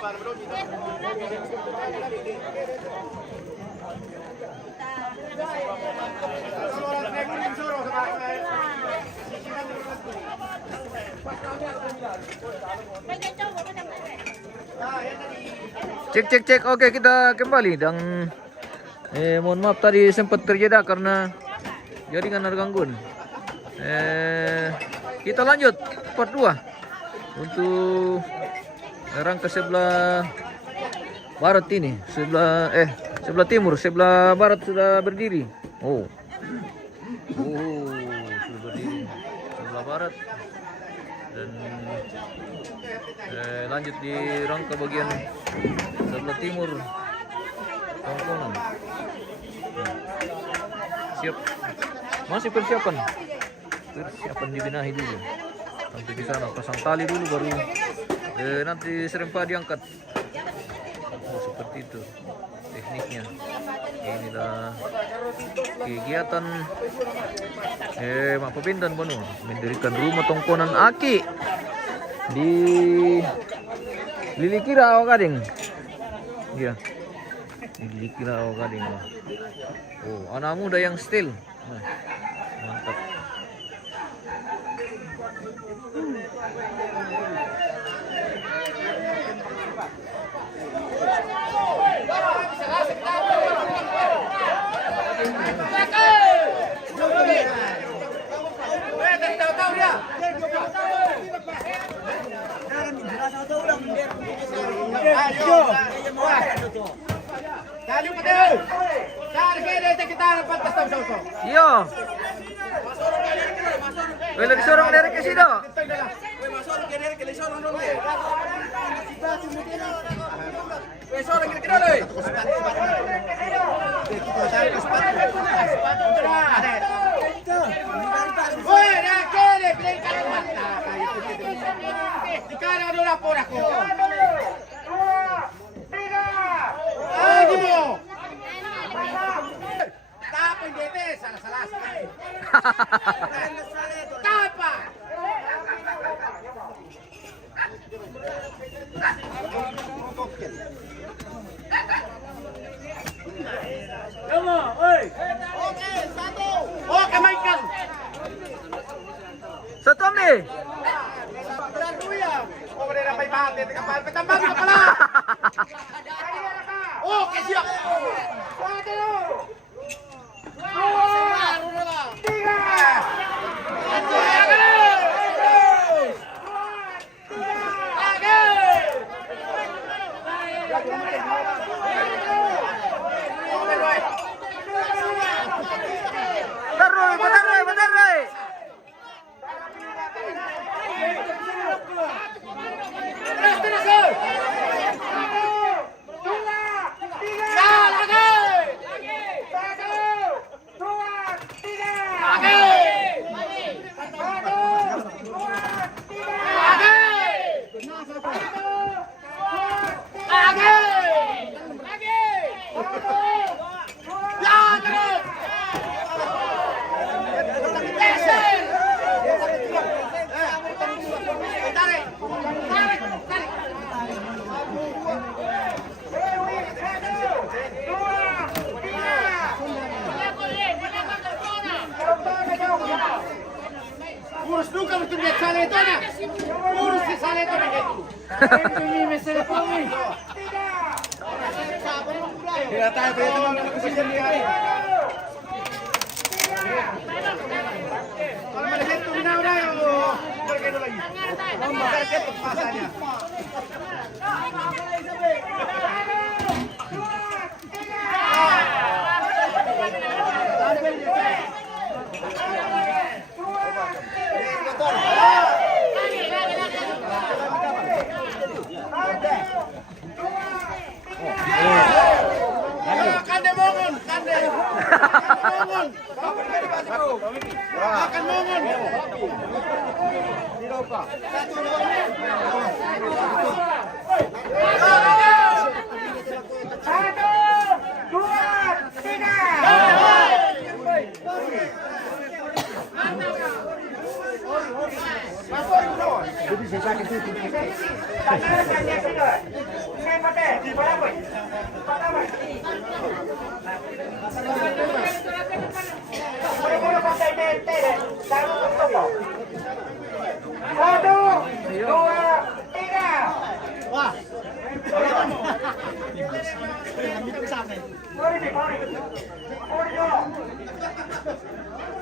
Cek. Oke, kita kembali dan mohon maaf tadi sempat terjeda karena jaringan terganggu. Kita lanjut part 2 untuk rangka sebelah barat ini, sebelah timur, sebelah barat sudah berdiri. Sudah berdiri sebelah barat dan lanjut di rangka bagian sebelah timur tongkongan. Siap, masih persiapan dibenahi dulu. Nanti di sana pasang tali dulu baru nanti serempa diangkat. Seperti itu tekniknya. Inilah kegiatan Mak Pepindan Banu mendirikan rumah tongkonan aki di Lilikira Awak Gading. Iya. Lilikira Awak Gading. Anak muda yang style. Mantap. Iya. Wala disorong dari ke sini. Oke, Michael. Satu nih. Oke, siap. Urus nunca me tuviera saletona. Urus si saletona que tú. Ini mesele kami. Tidak tahu berita mana kesulitan di hari. Kalau mana itu bina udah yo. Pergi lagi. Nomor itu pasanya. Kande mongon, kande. Mongon. Makan mongon. Tidak apa. Satu, dua, tiga. Satu, dua, tiga. Wah.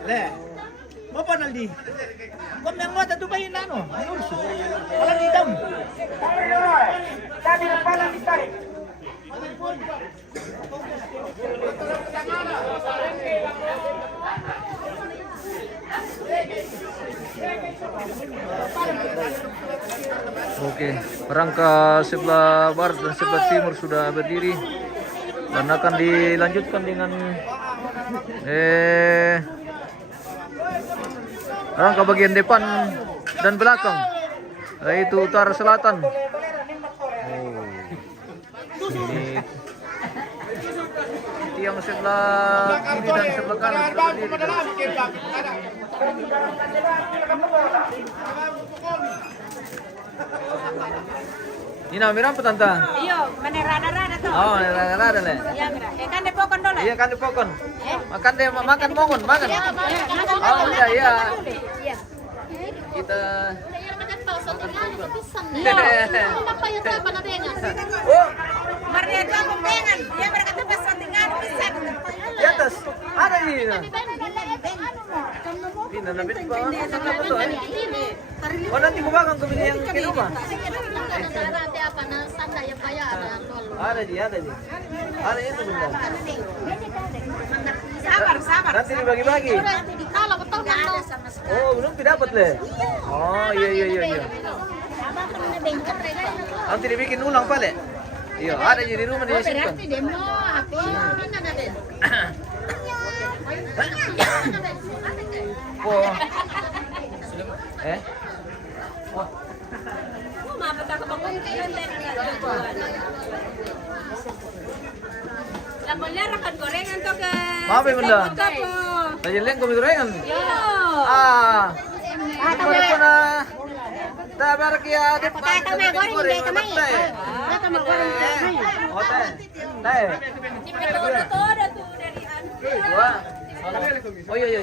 Le, mo pa naldi. Kung nang mo tatubayin na no. Ayos. Wala dito. Tadi depan ditarik. Oke, rangka sebelah barat dan sebelah timur sudah berdiri dan akan dilanjutkan dengan rangka bagian depan dan belakang, yaitu utara selatan. Ini tiang sebelah kiri dan sebelah kanan sudah berdiri. Ini namanya apa tante? Iyo, mana rada-rada tuh. Oh, rada-rada le. Iya, mira. Kan dipokon dulu. Iya kan dipokon. Makan deh, makan mongon, makan. Oh iya iya. Kita Oh, Maria itu aku pengen. Dia mereka tuh pas sampingan pisan. di atas ada ini. Ini nanti bawah sama betul. Oh nanti ke belakang ke yang ke rumah. Ada di. Ada itu bunda. Sabar. Nanti dibagi-bagi. Oh belum dapat le. Oh iya. Nanti dibikin ulang pale. Iya ada di rumah disimpan. Oh. Rakan gorengan tuh ke. Maaf ya bunda. Tadi leng kopi gorengan. Ah. Apa na? Tabar kia di goreng matay. Ote. Dai. Dua. Oh iya.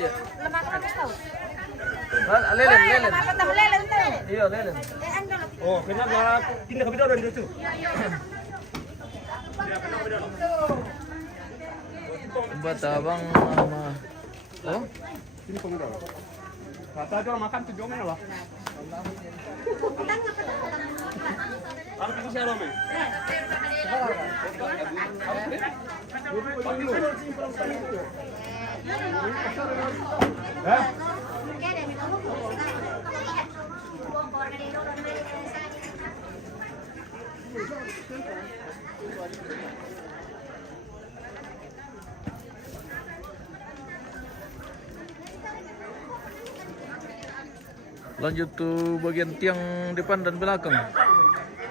Lelen. Iya, lelen. Oh, kenapa tindak bidor itu? Batabang sama. Oh? Ini pemidor. Kata dia makan tuh jomen lah. Kalau itu siapa me? Lanjut tuh bagian tiang depan dan belakang.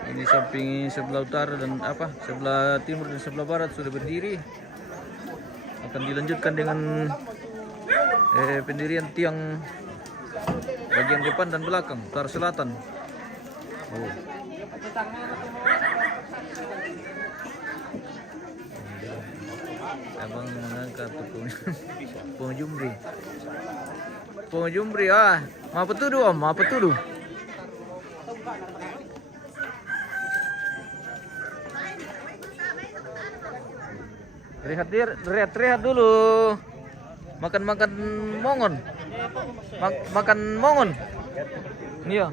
Ini samping sebelah utara dan sebelah timur dan sebelah barat sudah berdiri. Akan dilanjutkan dengan pendirian tiang bagian depan dan belakang utara selatan. Oh. Abang mengangkat pengjumri apa tuh om apa tuh rehat dulu makan mongon makan mongon iya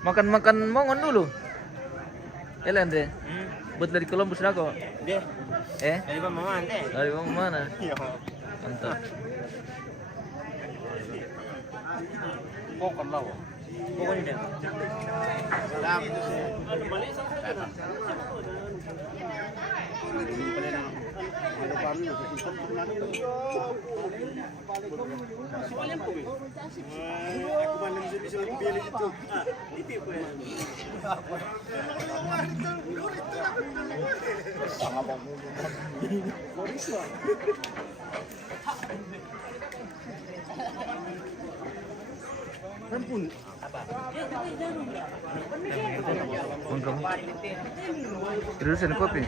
makan mongon dulu Elen deh buat dari Columbus dah kok dari mana mantap Pokon lawa. Pokon ini. Pun kamu. Terusin kopi.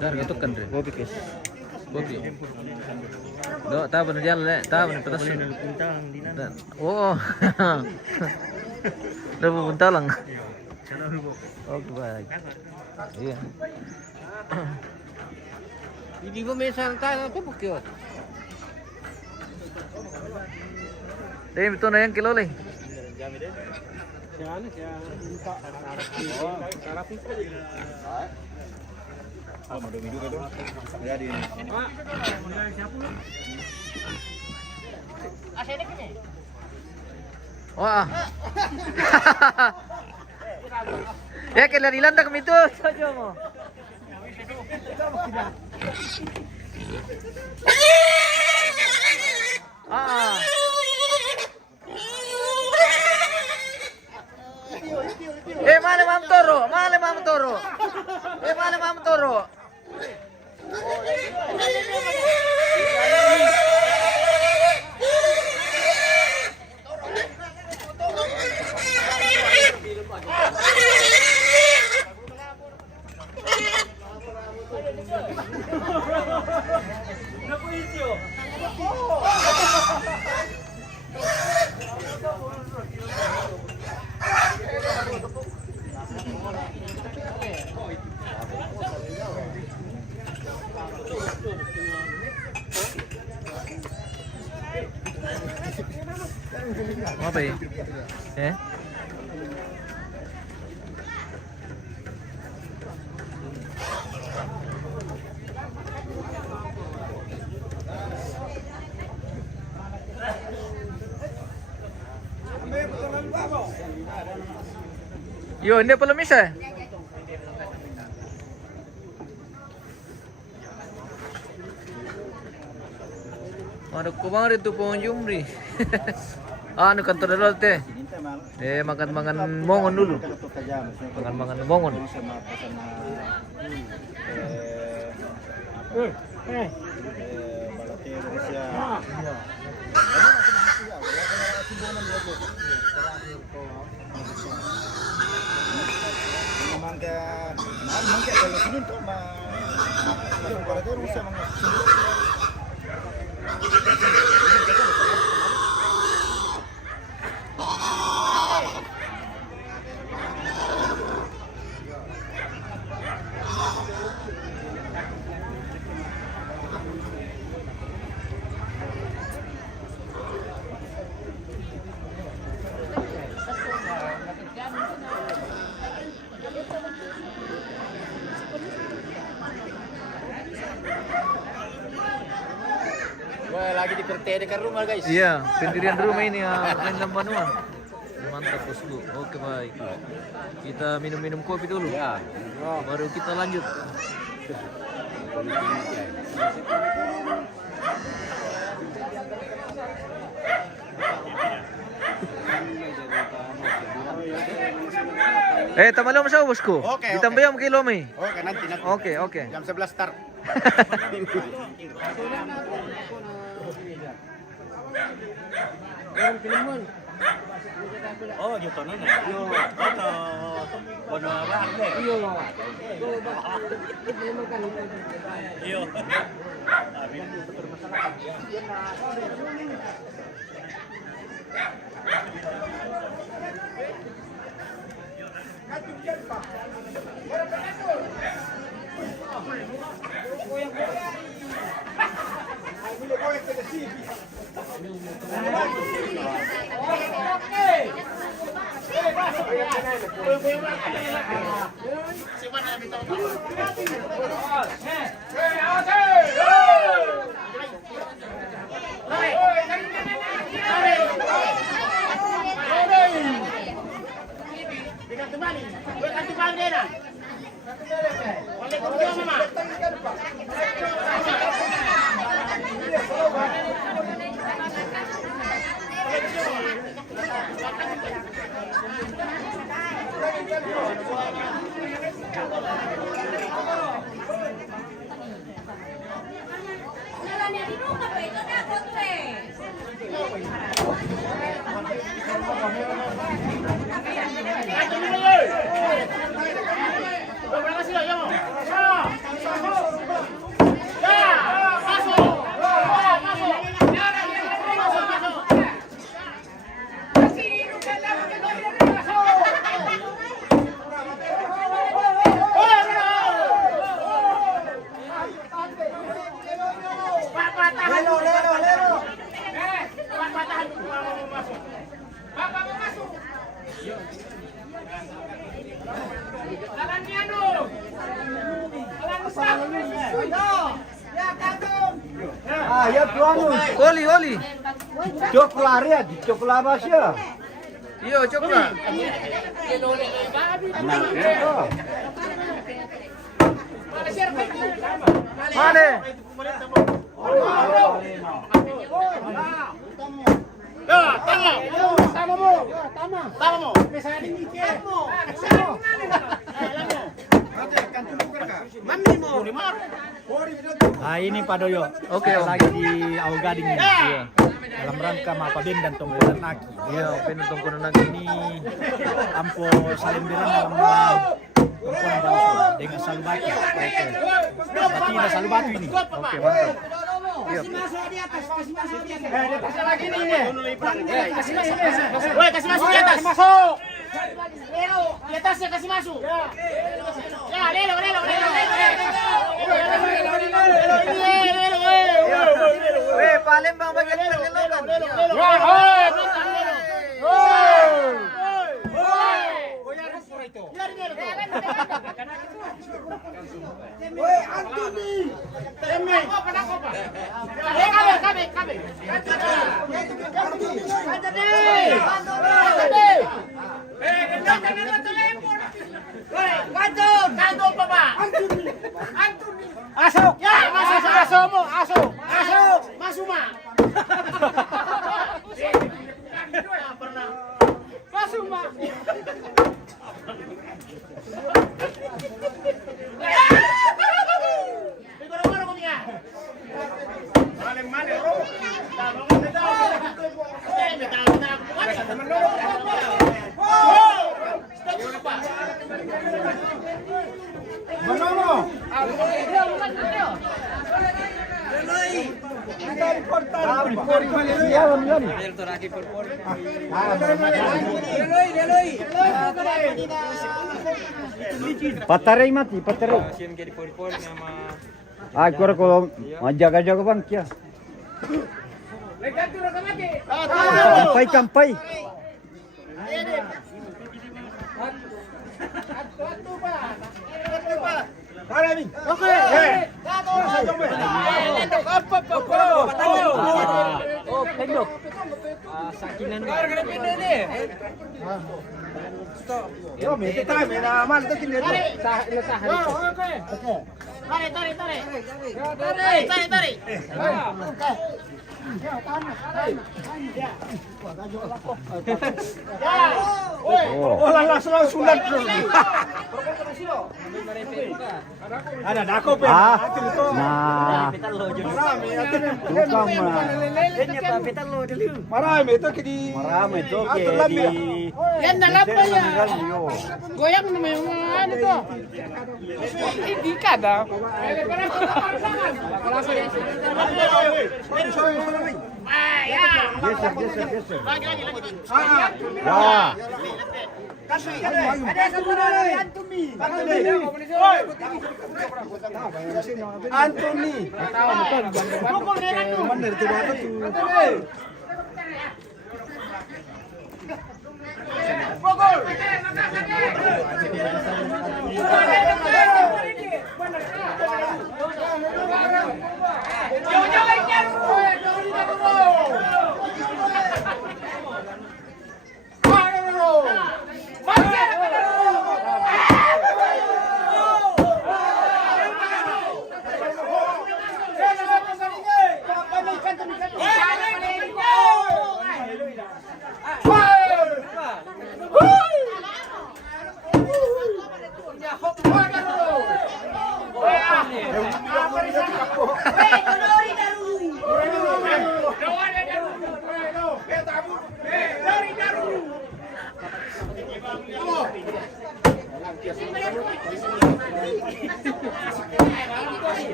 Dar ketukan deh. Kopi guys. Kopi. Do, tahu benar jalan le, tahu benar petas. Oh. Udah buntalang. Oke baik. Iya. Hindi mo may sangka ito bukyo. Deh, itu na yang kilo le. Wah. Ya que la dilanda kami tu saja mo. Ah. Mana Mam Toro? Mana Mam Toro? Mana Mam Toro? Apa ya? Yo, hindi pala misa. Ano ko bang rito po ang Jumri? Ano kanto dulu teh? Makan mongon dulu. Makan mongon. Wah, lagi di pertedekan rumah guys. Iya, pendirian rumah ini ya, Rendang Banua. Mantap bosku. Oke baik. Kita minum-minum kopi dulu. Ya. Baru kita lanjut. Tamalom sa bosku. Oke, Ditambayam kilo may. Oke, nanti. Oke. Jam 11 start. Oh, gitu nih. Yo, foto. Bono abang deh. Iyo. Mama. Ah, ya tuan. Oli. Coklat ya, coklat apa sih? Iyo, coklat. Mana? Ah, ini Pak Doyo. Oke, Om. Lagi di Augading ini. Iya. Dalam rangka Mapabim dan Tonggolan Aki. Iya, penonton kono lagi Ini ampo salembiran dalam dengan salubatu. Berarti ada salubatu ini. Oke, mantap. Iya. Masuk di atas, kasih masuk di atas. Di atasnya lagi nih. Kasih masuk di atas. Woi, kasih masuk di atas. Masuk. Lelo, di atasnya kasih masuk. Ya, lelo. Weh, Palembang bagian pergelokan. Asuk. Ya, masuk. Masuk, Mak. Masuk, Mak. Pataray mati, pataray. Aku kalau jaga-jaga bang kia. Kampai. Tarik. Langsung sunat terus. Ada dako pe. Nah, tukang Marami itu di marami itu Yan na lang pa yan. Goyang naman yung ano to. Hindi ka daw. geser. Anthony.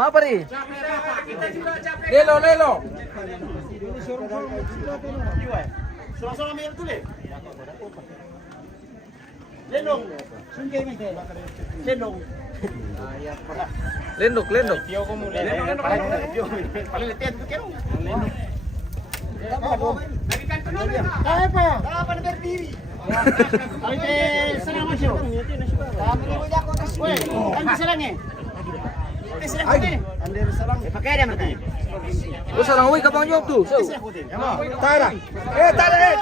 Apa nih? Lelo. Suara-suara mayor tuh le. Lenong. Sunggay may tayo. Lenong. Lendok. Tio ko muli. Paling letihan ko kero. Kaya pa. Kaya na berdiri. Ay, sarang mo siya. Weh, kan sarang eh. Pakai dia mereka. Oh, sarang uy kapang nyok tuh. So. Tara. Tara dia.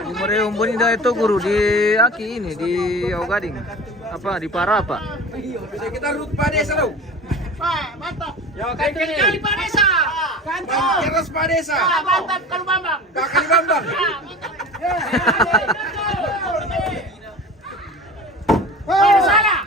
Di Moreum Bonida itu guru di Aki ini di Ogading. Apa di Para Pak? Kita rut Pak Desa lo. Pak, mantap. Ya, kali Pak Desa. Mantap. Keras Pak Desa. Mantap kalau Bambang. Kali Bambang. Salah.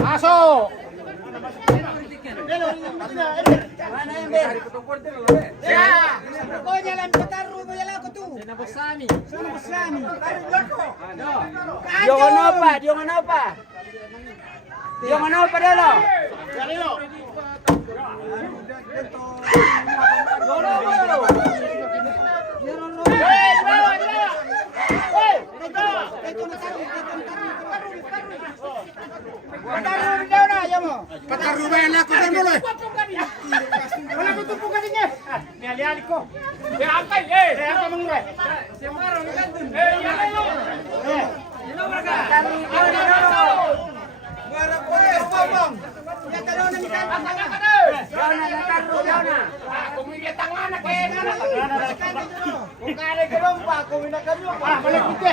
Masuk. Ya, pokoknya lang petaru mo yala ko tu. Sinabosami. Yung ano pa? Dalo. Petaru ba yala ko din mo. Wala ko tupukan niya. Niali ko. Angkay mong re. Semaro ni kantun. Yalo. Dino mereka. Mara polis ngomong. Ya kalau na mitan. Dauna. Kumili tangan kay ngana. Kung kare gelom pa kumina kanyo. Balik kita.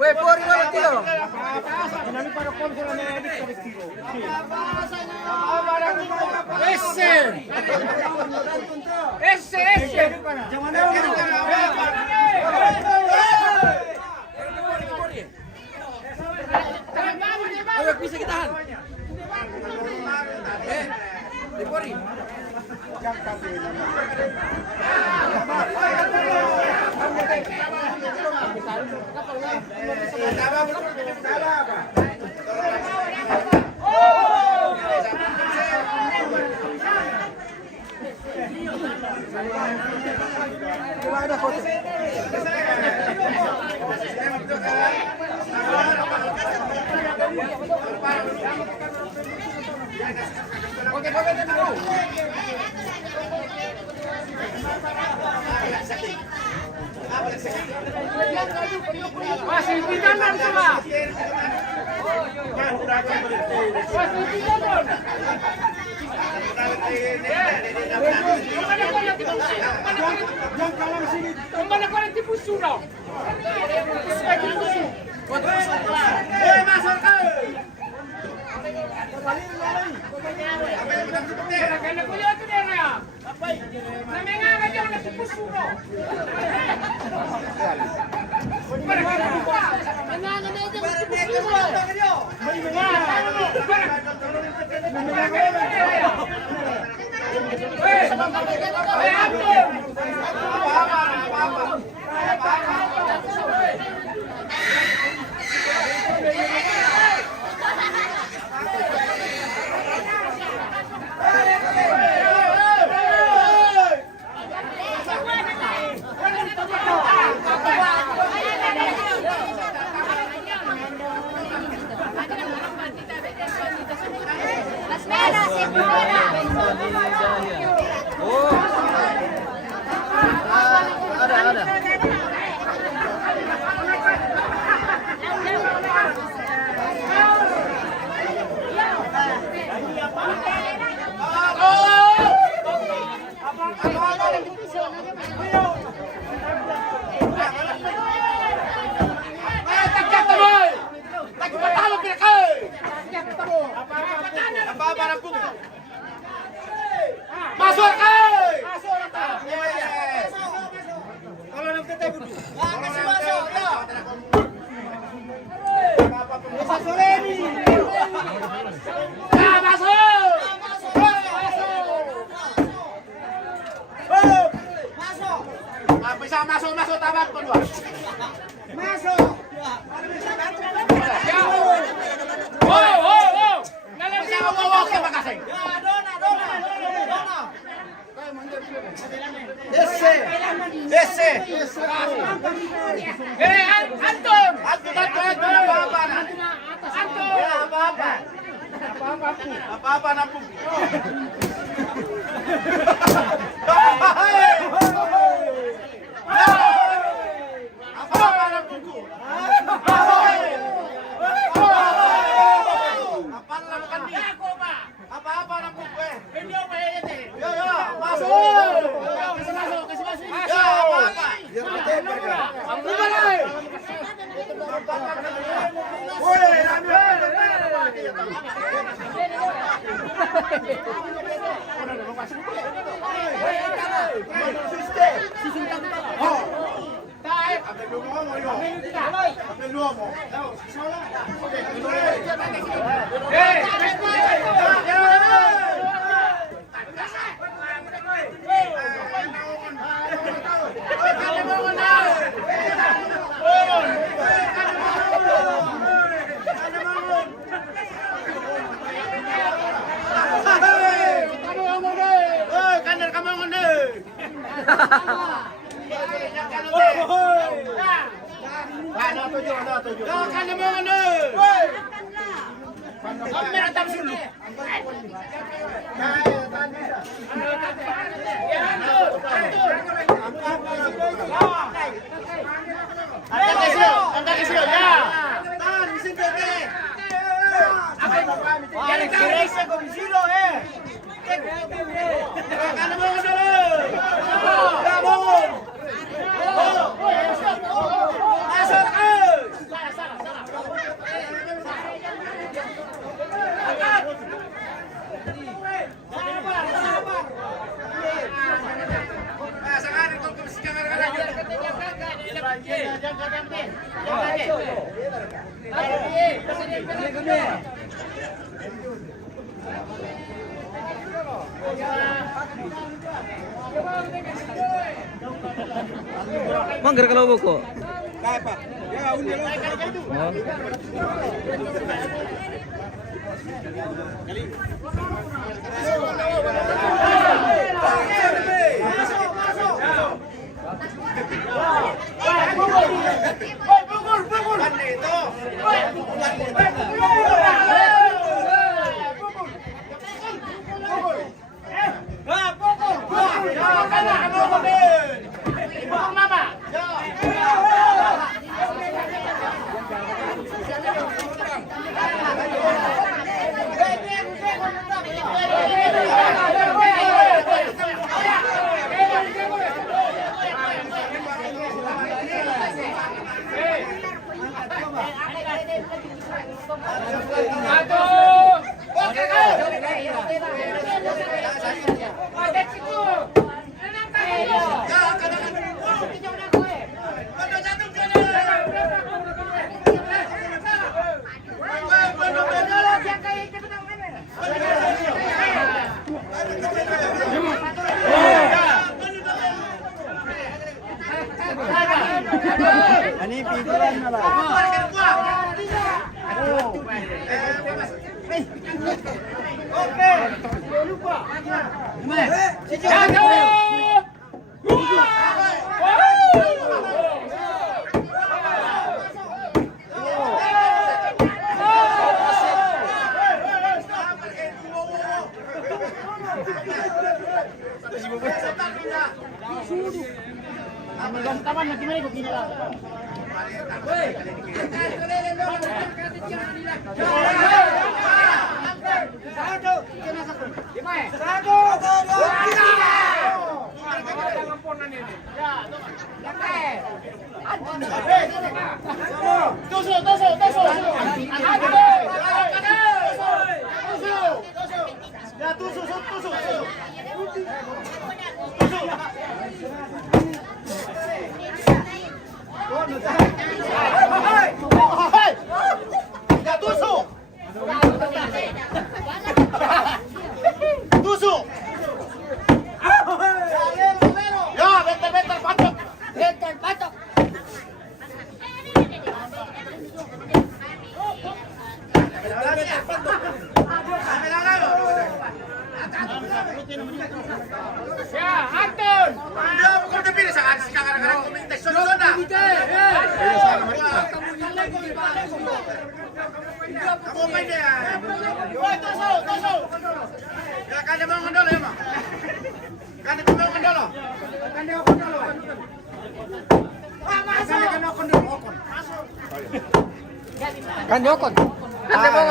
Weh, por igual tío. Ese. Ayo bisa kita tahan. Dipori. Masih pinjaman semua. Masih pinjaman. Kemana kau nanti pusu dong? Masuk ke. Karena kuliah tu dia. Namanya ngajak nak Mas Mera, si Mera. Oh. Ada. Masuk kay! Kalau nak tetap duduk. Kasih masuk ya. Masuk Remi. Ya masuk. Masuk. Bisa masuk tambah kedua. Masuk. Ya. Oh. Nalang siya wow terima kasih. Ya, dona. Ese. Anton. Apa-apa. Anton. Ya, apa-apa. Apa-apa nampung. Apa-apa nampungku. Apa-apa nampungku. Ya, masuk. Kasih masuk. Ya, apa-apa. Manggar kalau buku. Apa? Ya, undi lo. Ani pikulan na lang.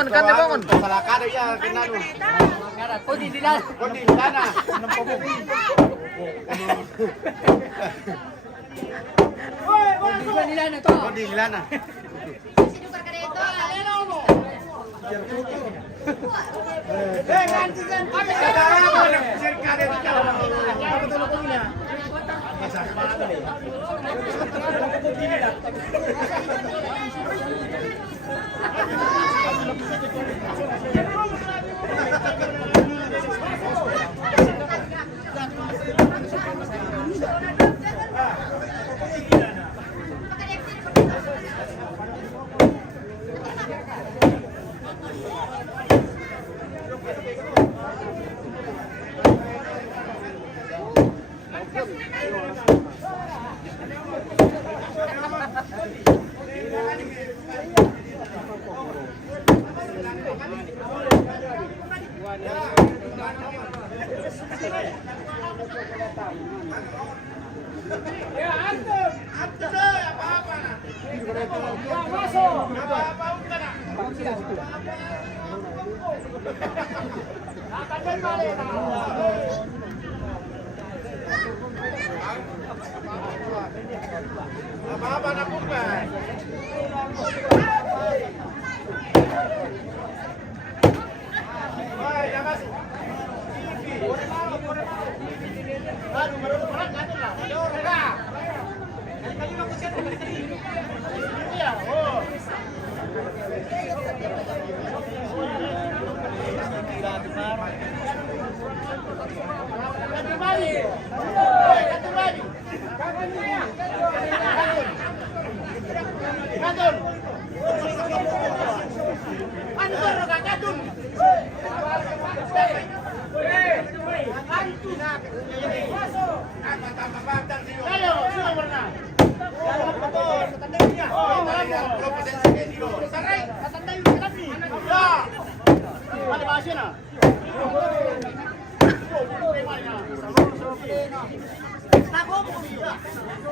Kan bangun. Salakado ya, kinano. Kundi dilana. Kundi dilana. Apa-apa na bukan.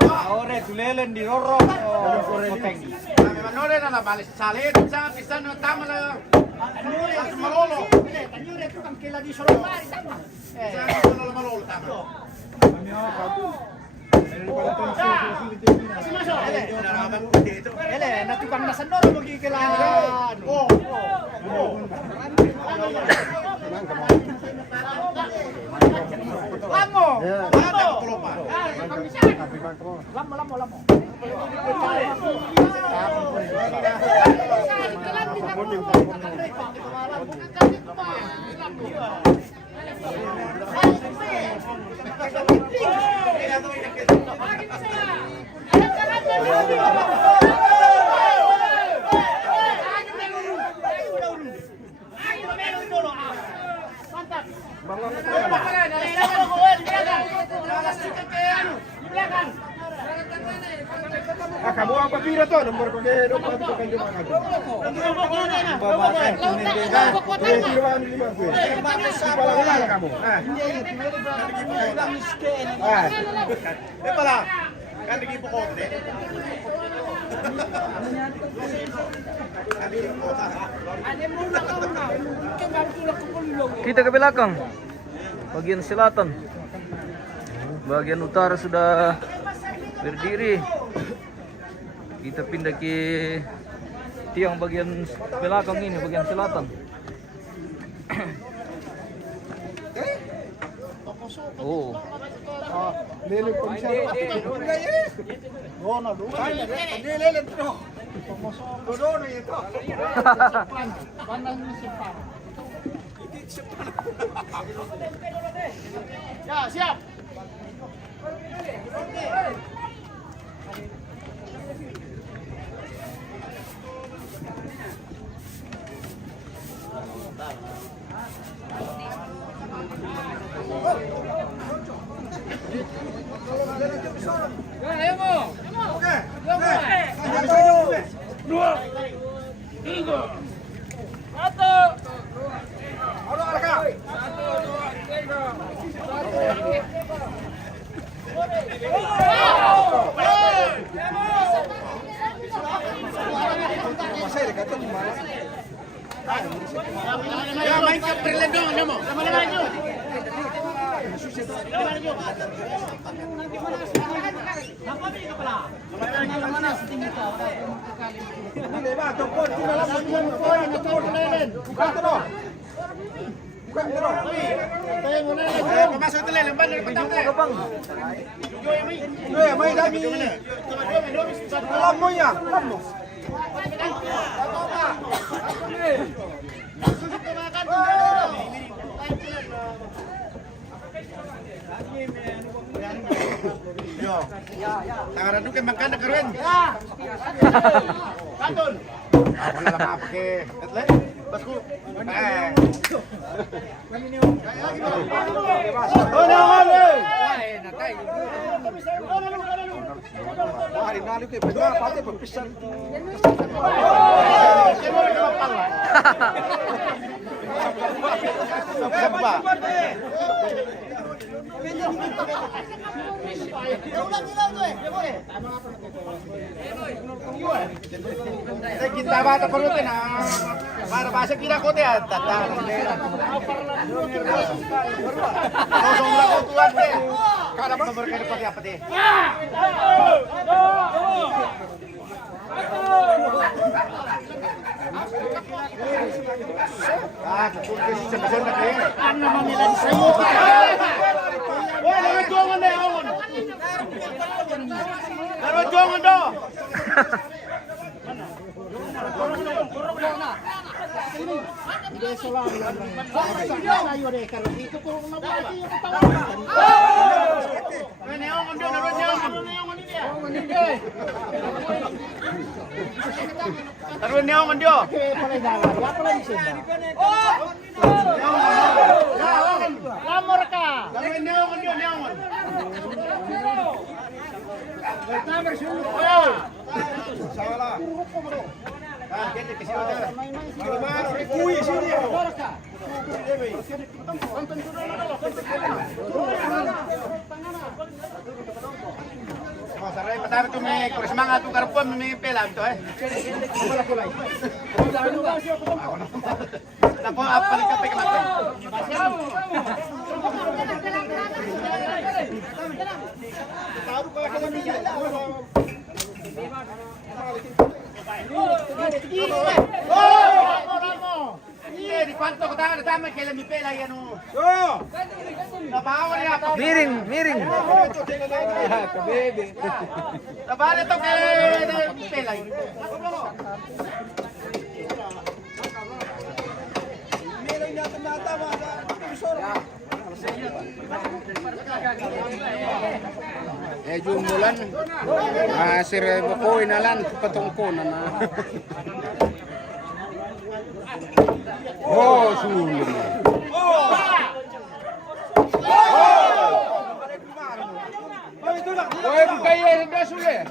Ahora tulelen di rorok. Manore na balik salid sa pisan no tama la. Anure malolo. Anure tu kan kila di solo mari tama. Sa malolo tama. Ele, na tukang nasandor mo gikilaan. Lamo. Lamo. kamu apa pira to nomor ko de do pa to kan juma ka. Kamu. Pala. Kan di ibu kota. Kita ke belakang. Bagian selatan. Bagian utara sudah berdiri. Kita pindah ke tiang bagian belakang ini, bagian selatan. Oh. Lele komisar. No, lu. Lele tro. Dodo itu. Ya, siap. Ya, main ke Perlendo, namo. Lama-lama aja. Pemasok itu lemban dari petang teh. Yo, mai dami. Lamo ya, lamo. Yo. Tangan itu kembang kan keren. Katun. Ako na lang mapake. Etle. Basku. Hari nali ke beda pate berpisah. Kita bata perlu na para basa kira ko te tata. Kosong lang ko tuan te. Kada ba berkali pati apa te? Ah, kumpul si sebesar na kaya. Ano naman nila sa'yo? Wala na jongan na yawon. Pero jongan do. Taruh neongan dia. Lamor ka. Taruh neongan dia neongan. Salah. Ah, kita ke sini. Kuy sini. Oh, saray patami tu may kurismanga tu karpuan may pelam to eh. Napo apal ka pe kamay. Taru ka ka ni. Di kwanto ko tayo tama kailan mi pela yan o. Nabawan niya. Miring, miring. Kabebe. Tabale to kay pelay. Jumulan. Sir Bokoy nalan patungko na na. Oh, sulit. Oh, itu nak. Oh, bukan ya, sudah sulit.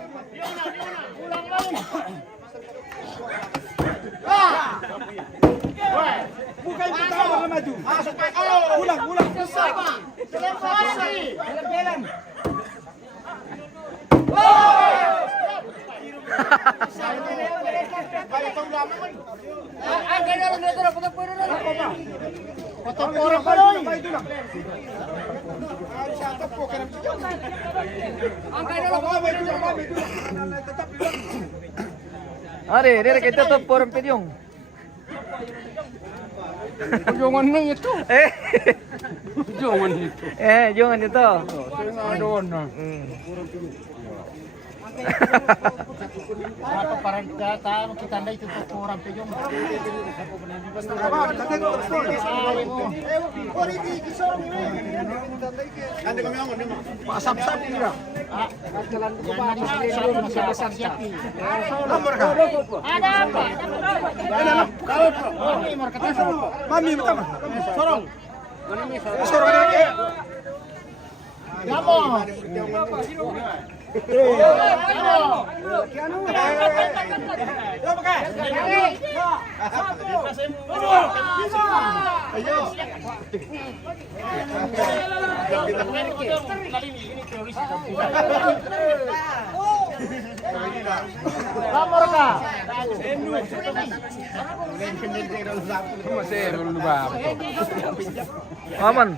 Bukan pertama yang maju. Masuk. Ulang. Jalan. Are, kita tuh forum pedyong. Jangan itu. Jangan itu. Jangan itu. Aduh. Apa parang kita na itu orang pejong. Pasap-sap kira. Ada apa? Mami, tama. Sorong. Sorong lagi. Kamu. Aman.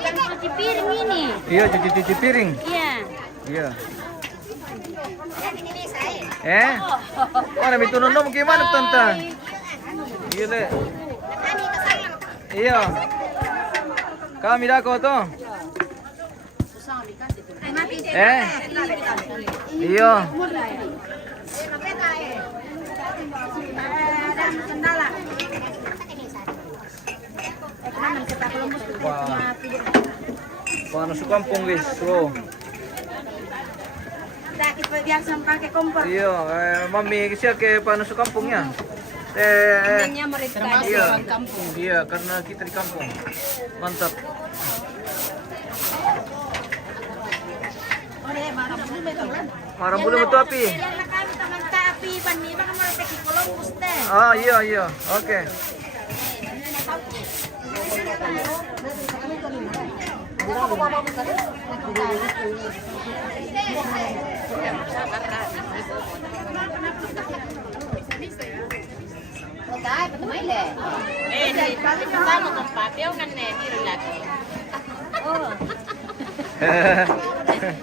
Kalau cuci piring ini. Iya, cuci piring. Iya. Iya. Mana itu nondong gimana tante? Gile. Iya. Kami dah kau tu. Iya. Paano sa kampung guys? So. Dahil biasa pakai kompor. Iya, mami siya ke paano sa kampung niya? Hanya mereka Iya. Iya, karena kita di kampung. Mantap. Marang bulu betul api. Yang kami teman tapi pani baka mereka di Columbus deh. Ah, iya. Oke.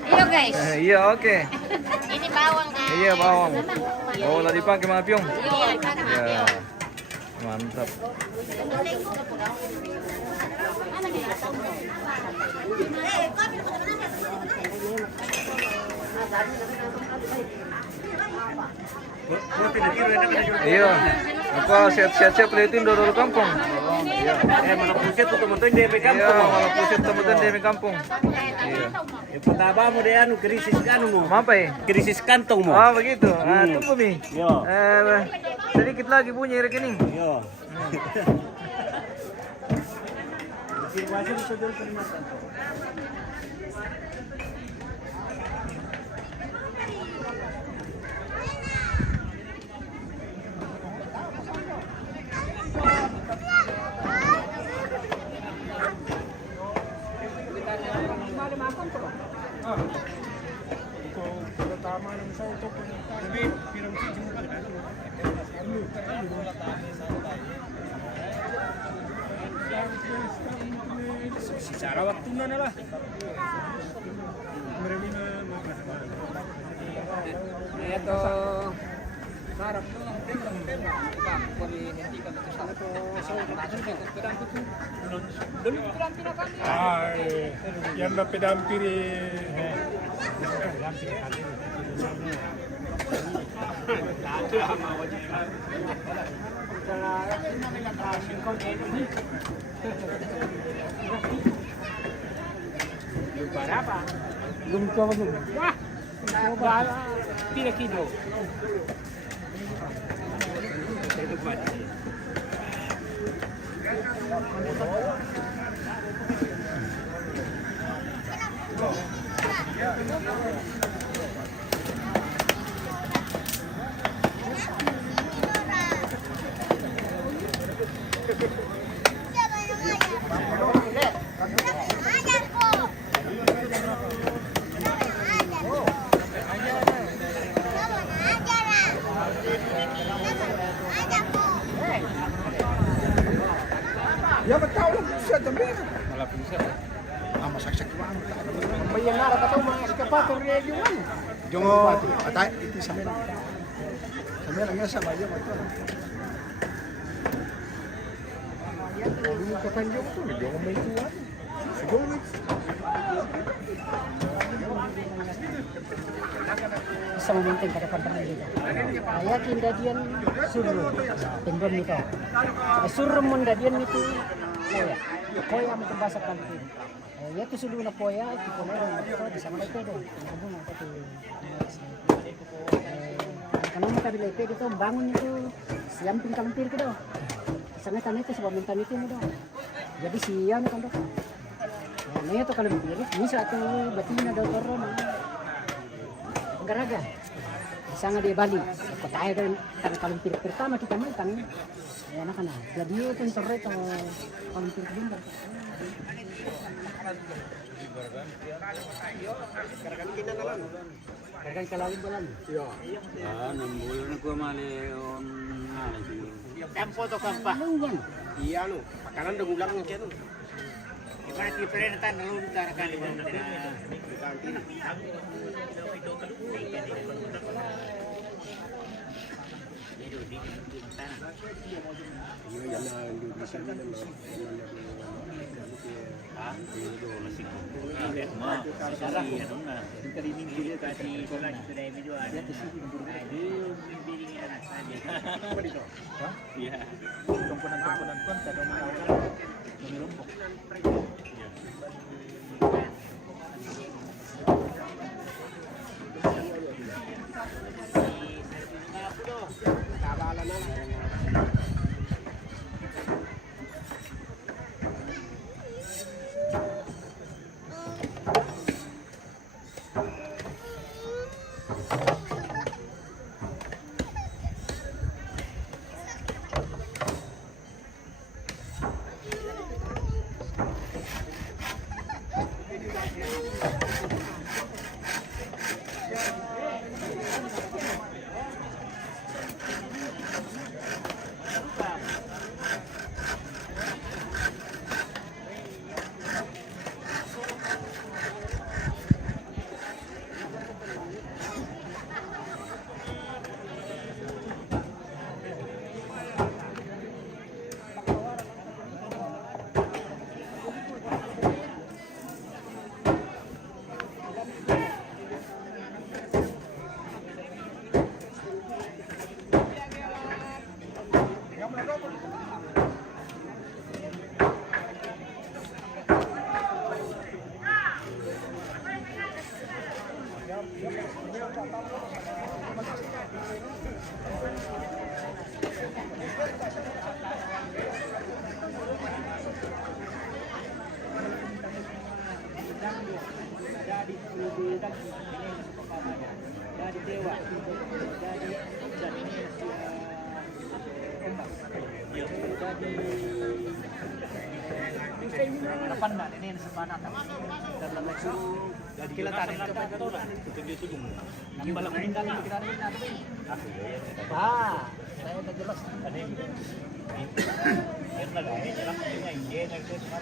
Iya guys. Iya, oke. Ini bawang guys. Iya, bawang. Oh, lagi pakai mga piong. Iya, pakai Ya. Mantap. Iya. Apa siap-siap liatin dulu kampung. Mana pusat tu teman-teman di Iya, malah pusat teman-teman di kampung. Iya. Pertama mo de anu krisis mo. Apa ya? Krisis kantong mo. Ah, begitu. Ah, tunggu Mi. Yo. Sedikit lagi bunyi rekening. Yo. Secara waktu na lah. Ito. Sarap to. Hindi ka matusap. Ito. So, natin ko. Ay, yan na pinampiri. Berapa? Belum coba belum. Wah, coba tidak kilo. Itu buat. Ya betul bisa tapi. Malah bisa. Masak-sak banget. Bayan na kataw mga eskapator niya yung Jongo, atay iti sa men. Sa men ang sa bayo ito. Yung kapanjo ko, jongo may tuwan. Siguro. Sa momento yang pada pantang dito. Kaya kindadian surum, tendon nito. Surum mo dadian nito koya. Koya mo basa kantin. Ya tu sulu na koya, ito ko na di sana ito do. Kamu na ito. Kalau mo kabila ito dito bangun nito siam pingkampir ko do. Sana tanito sa pamintan nito mo do. Jadi siya na kan do. Nah, itu kalau dipilih, ini satu batina dokter Garaga. Sangat di Bali. Kota itu kan kalau pertama kita makan. Ya nak kana. Jadi itu sore itu kalau pindah. Garaga kalalin balan. Iya. 6 bulan ako mali on tempo to kampa. Iya no, makanan udah ngulang kan. Gimana di perintah naluntar kan di bawah Depan mbak, ini sebelah atas. Kita tarik ke betul. Nambah lang meninggal yang kita ini natin. Ah, saya udah jelas.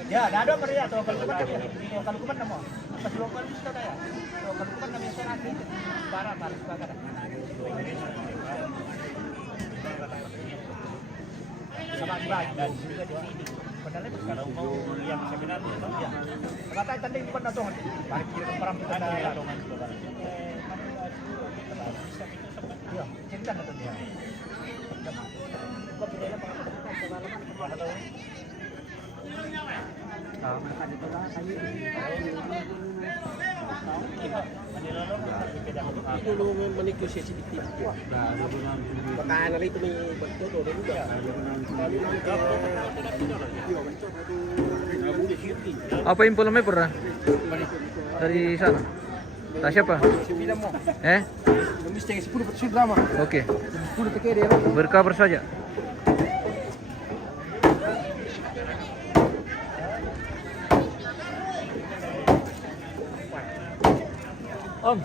Ya, ada Maria tuh kalau kumat ya. Kalau kumat kamu. Pas lokal itu ada ya. Kalau kumat kami sana itu. Para sebagai. Sama dan juga di sini. padahal itu kalau mau yang sebenarnya itu ya. Kata tadi bukan dong. Balik kiri peram kita ada dongan itu kan. Ya, cerita itu dia. Kok bedanya apa tahu? Kalau mereka ditolak kayu. Dulu menegosiasi sedikit. Baka na rito may bagto do rin ba? Apa info namanya pernah? Dari sana. Tak siapa? Bilang mo. Mesti 10% lama. Oke. 10 take dia. Berkabar saja. Om.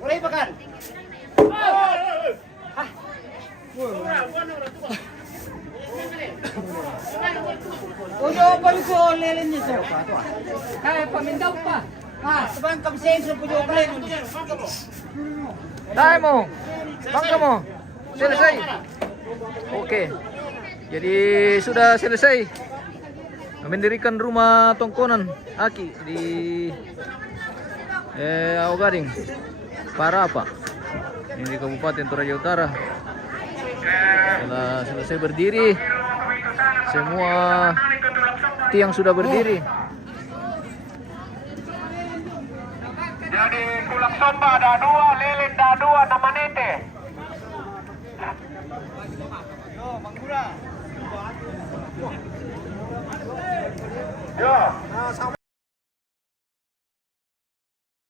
Mulai makan. Udah baru ko lelen niyo. Kaya pamindaw pa. Sebang kamsenso pujo kalian. Dai mo. Bangka mo. Selesai. Oke. Jadi sudah selesai mendirikan rumah tongkonan Aki di Aogading Parapa ini di Kabupaten Toraja Utara. Setelah selesai berdiri, semua tiang sudah berdiri. Jadi Tulak Somba ada 2, Lilin ada 2, Namanete. Yo,